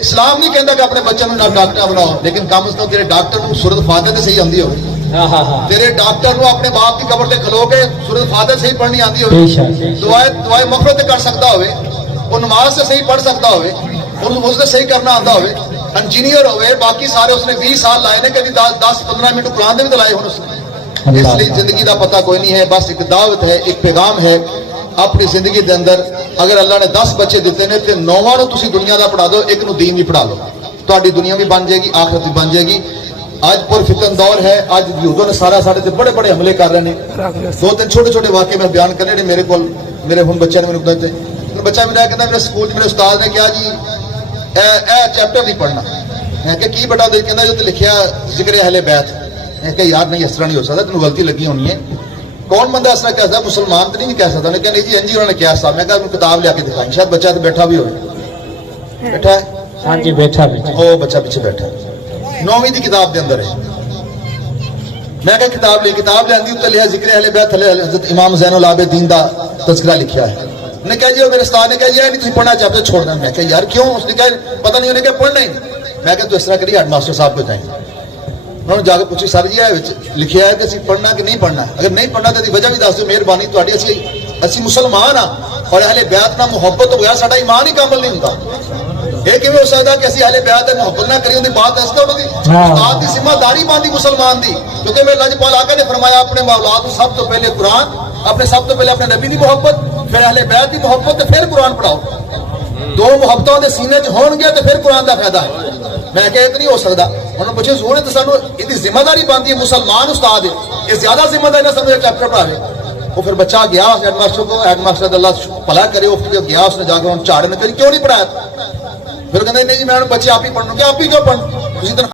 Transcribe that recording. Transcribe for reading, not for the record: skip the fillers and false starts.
इस्लाम नहीं कहता कि अपने बच्चों को डॉक्टर बनाओ, लेकिन कम से कम तेरे डॉक्टर को सूरत फातिहा तो सही आती हो। तेरे डॉक्टर को अपने बाप की कबर से खलो के सूरत फातिहा सही पढ़नी आती हो, दुआएं मगफरत कर सकता हो, नमाज से सही पढ़ सकता हो, उसने सही करना आता हो, इंजीनियर हो, बाकी सारे उसने 20 साल लाए ने, कभी 10-15 मिनट कुरान दे भी लाए हो उसने। इसलिए जिंदगी का पता कोई नहीं है, बस एक दावत है, एक पैगाम है अपनी जिंदगी के अंदर। अगर अल्लाह ने 10 बच्चे दिते ने तो 9वां नूं तुसीं दुनिया का पढ़ा दो, एक नूं दीन भी पढ़ा लो, तुहाडी दुनिया भी बन जाएगी, आखिरत भी बन जाएगी। आज पुरफितन दौर है, आज यहूदों ने सारा साढ़े ते बड़े बड़े हमले कर रहे हैं। 2-3 छोटे छोटे वाक्य मैं बयान करने ने मेरे को, मेरे हुण बच्चे ने मैनूं कहते, बच्चा मेरा कहता मेरे स्कूल मेरे उस्ताद ने कहा जी ए चैप्टर नहीं पढ़ना। मैं कहा की बेटा, कहता जो लिखिया जिक्र अहले बैत। मैं कहा यार नहीं, इस तरह नहीं हो सकता, तेन गलती लगी होनी है, कौन बंदा इस तरह कह सकता, मुसलमान तो नहीं कह सकता। उन्हें कहा नहीं जी इंजी उन्होंने क्या साहब। मैं कहा किताब लिया के दिखाई, शायद बच्चा तो बैठा भी हो, बैठा है, हाँ जी बैठा ओ बच्चा पीछे बैठा है, 9वीं की किताब के अंदर है। मैं कहा किताब लिया उत्ते लिया जिक्र अहले बैत, थले हज़रत इमाम ज़ैनुल आबिदीन दा तज़किरा लिखा है। उन्हें कहा जी मेरे उस्ताद ने कहा जी नहीं पढ़ना चैप्टर छोड़ना। मैं कहा यार क्यों? उसने कहा पता नहीं, उन्हें कहा पढ़ना ही। मैं कहा तो इस तरह करिए हेडमास्टर साहब को जाएंगे, उन्होंने जाकर पूछी सर जी लिखा है कि असं पढ़ना कि नहीं पढ़ना, अगर नहीं पढ़ना तो वजह भी दस दो, मेहरबानी तुहाडी। असी मुसलमान हाँ और अहले बैत नाल मुहब्बत हो गया, साडा ईमान ही कामल नहीं होता। ये किवें हो सकता कि असं अहले बैत नाल मुहब्बत ना करिए? उनकी बात इस तरह होगी, औलाद की जिम्मेदारी बनती मुसलमान की, क्योंकि मेरे लजपाल आका ने फरमाया अपने औलाद को सब तो पहले कुरान, अपने सब तो पहले अपने नबी की मोहब्बत, फिर अहले बैत की मोहब्बत, फिर कुरान पढ़ाओ। दो मुहब्बतों के सीने च होणगियां तो फिर कुरान का फायदा है। मैं क्या नहीं हो सकता? उन्होंने पूछे जोर है तो सानू इसकी जिम्मेदारी बनती है, मुसलमान उस्ताद है, ये ज्यादा जिम्मेदारी ना सानू चैप्टर पढ़ावे। वो फिर बच्चा गया हेडमास्टर को, हेडमास्टर अल्लाह भला करे, वो गया उसने जाकर झाड़े ने क्यों नहीं पढ़ाया? फिर कहते नहीं जी मैं बच्चे आप ही पढ़ना। क्या आप ही क्यों पढ़?